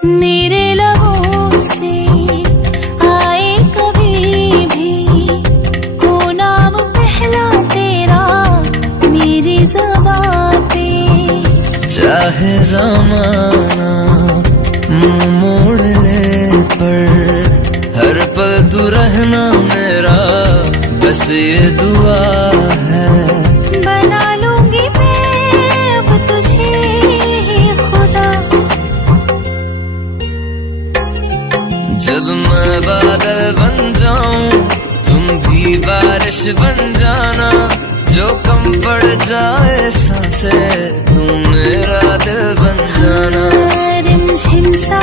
मेरे लबों से आए कभी भी हो नाम पहला तेरा मेरी ज़बान पे। चाहे ज़माना मुंह मोड़ ले पर हर पल तू रहना मेरा, बस ये दुआ है। बना लूंगी मैं अब तुझे खुदा, जब मैं बादल बन जाऊं तुम भी बारिश बन जाना, जो कम पड़ जाए सांसें तुम मेरा दिल बन जाना। रिमझिम सा